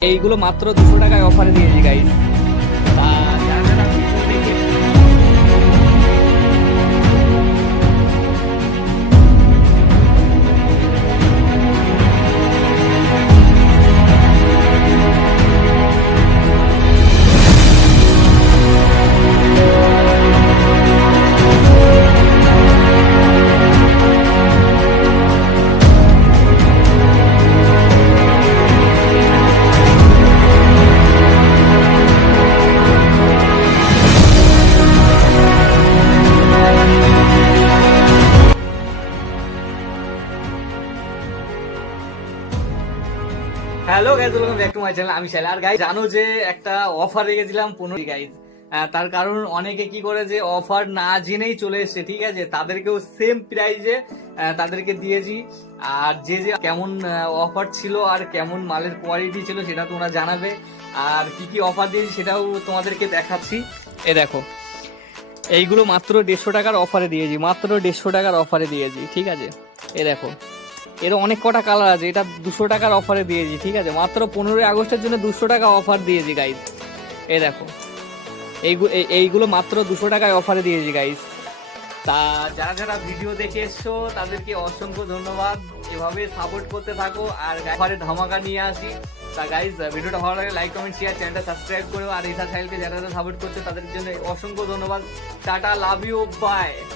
এইগুলো মাত্র 200 টাকায় অফারে দিয়েছি গাইস। যারা যারা ভিডিও দেখে hello guys, welcome back to my channel. আমি শাইলা। আর গাইজ জানো যে একটা অফার রেখেছিলাম 15 গাইজ। তার কারণ অনেকে কি করে যে অফার না জেনেই চলে এসছে, ঠিক আছে, তাদেরকেও সেম প্রাইজে তাদেরকে দিয়েছি। আর যে যে কেমন অফার ছিল আর কেমন মালের কোয়ালিটি ছিল সেটা তোমরা জানাবে। আর কি কি অফার দিয়েছি সেটাও তোমাদেরকে দেখাচ্ছি। এ দেখো, এইগুলো মাত্র 150 টাকার অফারে দিয়েছি, মাত্র 150 টাকার অফারে দিয়েছি, ঠিক আছে। এ দেখো, এর অনেক কটা কালার আছে। এটা 200 টাকার অফারে দিয়েছি, ঠিক আছে, মাত্র 15ই আগস্টের জন্য 200 টাকা অফার দিয়েছি গাইজ। এই দেখো, এইগুলো মাত্র 200 টাকায় অফারে দিয়েছি গাইজ। তা যারা যারা ভিডিও দেখে এসছো তাদেরকে অসংখ্য ধন্যবাদ। এভাবে সাপোর্ট করতে থাকো আর অফারে ধামাকা নিয়ে আসি। তা গাইজ, ভিডিওটা ভালো লাগে লাইক কমেন্ট শেয়ার, চ্যানেলটা সাবস্ক্রাইব করো। আর ইসা সাহেলকে যারা যারা সাপোর্ট করছে তাদের জন্য অসংখ্য ধন্যবাদ। Tata, love you, by.